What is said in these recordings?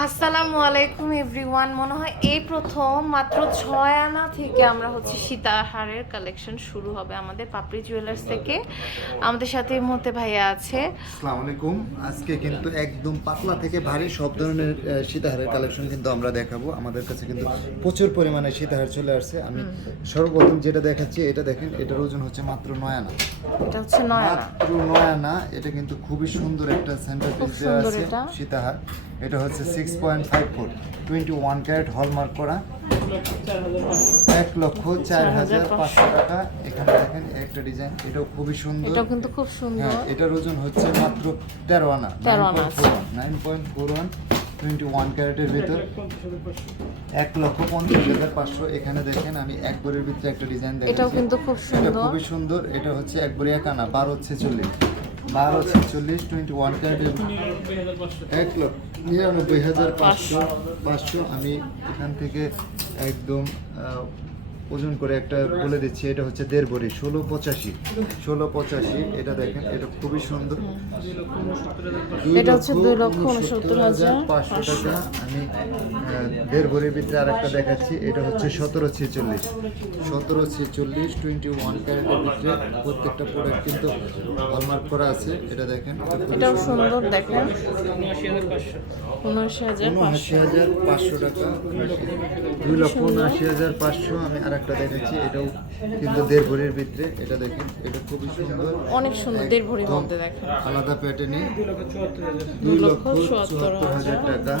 আসসালামু আলাইকুম এভরিওয়ান। মনে হয় এই প্রথম মাত্র ছয় আনা থেকে আমরা হচ্ছে সীতাহারের কালেকশন শুরু হবে আমাদের পাপড়ি জুয়েলার্স থেকে। আমাদের সাথে এই মুহূর্তে ভাইয়া আছে। আসসালামু আলাইকুম। আজকে কিন্তু একদম পাতলা থেকে ভারী সব ধরনের সীতাহারের কালেকশন কিন্তু আমরা দেখাবো। আমাদের কাছে কিন্তু প্রচুর পরিমাণে সীতাহার চলে আসছে। আমি সর্বপ্রথম যেটা দেখাচ্ছি এটা দেখেন এটার ওজন হচ্ছে মাত্র নয় আনা। এটা হচ্ছে নয় আনা। মাত্র নয় আনা। এটা কিন্তু খুবই সুন্দর একটা সেন্টার পিস আছে সীতাহার। এটা হচ্ছে six point five four twenty one carat hallmark করা এক লক্ষ চার হাজার পাঁচশো টাকা। এখানে দেখেন একটা ডিজাইন এটাও খুবই সুন্দর। এটাও কিন্তু খুব সুন্দর। হ্যাঁ এটার ওজন হচ্ছে মাত্র তেরো আনা 13 আনা আছে। Nine point four one twenty one ক্যারেটের ভিতর। এক লক্ষ পঞ্চাশ হাজার পাঁচশো এখানে দেখেন আমি এক বরের ভিতরে একটা ডিজাইন এটাও কিন্তু খুব সুন্দর। খুবই সুন্দর এটা হচ্ছে এক বরে এক আনা বারো ছেচল্লিশ। বারো ছেচল্লিশ টোয়েন্টি ওয়ান ক্যারেটের এক লক্ষ নিরানব্বই হাজার পাঁচশো পাঁচশো। আমি এখান থেকে একদম ওজন করে একটা বলে দিচ্ছি এটা হচ্ছে দেড় ভরি ষোলো পঁচাশি। ষোলো পঁচাশি এটা দেখেন এটা খুবই সুন্দর। এটা হচ্ছে দুই লক্ষ উনসত্তর হাজার পাঁচশো টাকা। আমি দেড় ভরির ভিতরে আরেকটা দেখাচ্ছি এটা হচ্ছে সতেরো ছেচল্লিশ। সতেরো ছেচল্লিশ টোয়েন্টি ওয়ান ক্যারেটের ভিতরে প্রত্যেকটা প্রোডাক্ট কিন্তু হলমার্ক করা আছে এটা দেখেন এটাও সুন্দর। দেখেন। উনআশি হাজার পাঁচশো। টাকা। দুই লক্ষ উনআশি হাজার পাঁচশো আমি আর একটা দেখাচ্ছি এটাও কিন্তু দেড় ভরির ভিতরে এটা দেখেন এটা খুবই সুন্দর। অনেক সুন্দর দেড় ভরির মধ্যে দেখেন। আলাদা প্যাটার্নে দুই লক্ষ চুয়াত্তর হাজার। টাকা।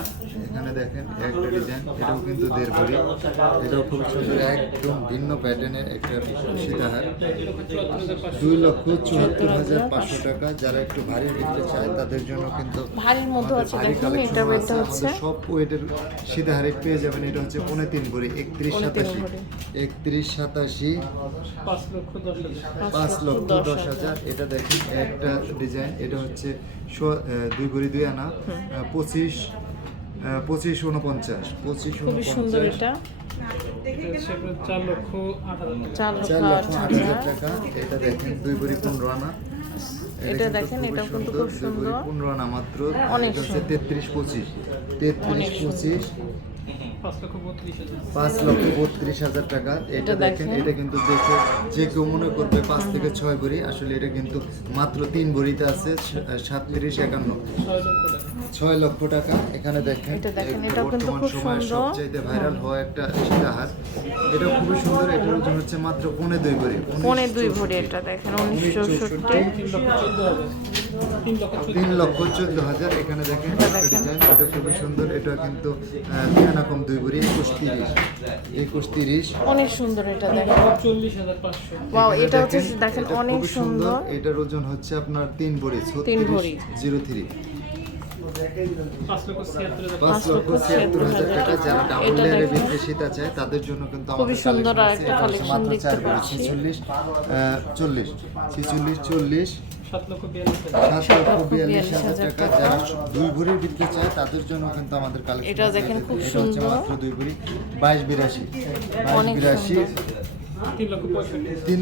এখানে দেখেন একটা ডিজাইন এটাও কিন্তু দেড় ভরি এটাও খুব সুন্দর একদম ভিন্ন প্যাটার্নের একটা সীতাহার। দুই লক্ষ চুয়াত্তর হাজার পাঁচশো টাকা। যারা একটু ভারীর ভিতরে চায় তাদের জন্য কিন্তু ভারীর মধ্যে আছে দেখেন এটা হচ্ছে সব ওয়েটের সীতাহারে পেয়ে যাবেন এটা হচ্ছে পৌনে তিন ভরি একত্রিশ সাতাশি। একত্রিশ সাতাশি পাঁচ লক্ষ দশ হাজার। এটা দেখেন একটা ডিজাইন। এটা হচ্ছে দুই ভরি দুই আনা পঁচিশ পঁচিশ উনপঞ্চাশ পঁচিশ উনপঞ্চাশ। এটা। চার লক্ষ আট হাজার টাকা। এটা দেখেন দুই ভরি পনেরো আনা। এটা দেখেন, এটাও কিন্তু খুব সুন্দর। পনেরো আনা মাত্র। অনেক এটা হচ্ছে তেত্রিশ পঁচিশ। তেত্রিশ পঁচিশ। পাঁচ লক্ষ বত্রিশ হাজার। টাকা। এটা দেখেন। এটা কিন্তু দেখে যে কেউ মনে করবে পাঁচ থেকে ছয় ভরি আসলে এটা কিন্তু মাত্র তিন ভরিতে আছে সাতত্রিশ একান্ন। ছয় লক্ষ টাকা। এখানে দেখেন বর্তমান খুব সময়ে সবচাইতে ভাইরাল হওয়া একটা সীতাহার এটা খুবই সুন্দর এটার ওজন হচ্ছে মাত্র পৌনে দুই ভরি। পনে দুই ভরি এটা দেখেন উনিশশো চৌষট্টি। তিন লক্ষ চোদ্দ হাজার এখানে দেখেন এটা ডিজাইন এটা খুবই সুন্দর এটা কিন্তু কম দুই ভরি একুশ তিরিশ। একুশ তিরিশ। অনেক সুন্দর এটা দেখেন। চল্লিশ হাজার পাঁচশো এটা হচ্ছে দেখেন অনেক সুন্দর এটার ওজন হচ্ছে আপনার তিন ভরি তিন ভরি। জিরো থ্রি পাঁচ লক্ষ ছিয়াত্তর হাজার টাকা যারা ডাবল। ভিতরে সীতা চায় তাদের জন্য কিন্তু আমাদের সুন্দর collection মাত্র দেখতে পাচ্ছি। ছেচল্লিশ চল্লিশ ছেচল্লিশ চল্লিশ সাত লক্ষ বিয়াল্লিশ হাজার টাকা। যারা দুই ভরির ভিতরে চায় তাদের জন্য কিন্তু আমাদের কালেকশন এটা দেখেন খুব সুন্দর। মাত্র দুই ভরি বাইশ বিরাশি বাইশ বিরাশি। তিন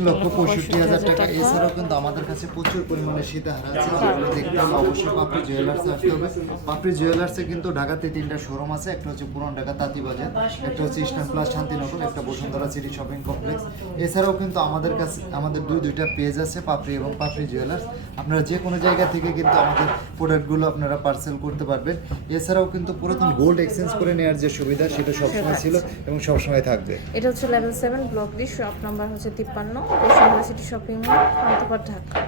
লক্ষ পঁয়ষট্টি হাজার। টাকা। এছাড়াও কিন্তু আমাদের কাছে প্রচুর পরিমাণে সীতাহার আছে। যেগুলো দেখতে হলে অবশ্যই পাপড়ি জুয়েলার্সে আসতে হবে। পাপড়ি জুয়েলার্সে কিন্তু ঢাকাতে তিনটা শোরুম আছে। একটা হচ্ছে পুরান ঢাকা তাঁতিবাজার একটা হচ্ছে ইস্টার্ন প্লাস শান্তিনগর একটা বসুন্ধরা সিটি শপিং কমপ্লেক্স এছাড়াও কিন্তু আমাদের কাছে আমাদের দুই দুইটা পেজ আছে পাপড়ি এবং পাপড়ি জুয়েলার্স আপনারা যে কোনো জায়গা থেকে কিন্তু আমাদের প্রোডাক্টগুলো আপনারা পার্সেল করতে পারবেন। এছাড়াও কিন্তু পুরাতন গোল্ড এক্সচেঞ্জ করে নেওয়ার যে সুবিধা সেটা সবসময় ছিল এবং সবসময় থাকবে। এটা হচ্ছে level seven block D shop number হচ্ছে তিপ্পান্ন city shopping mall Panthapath Dhaka.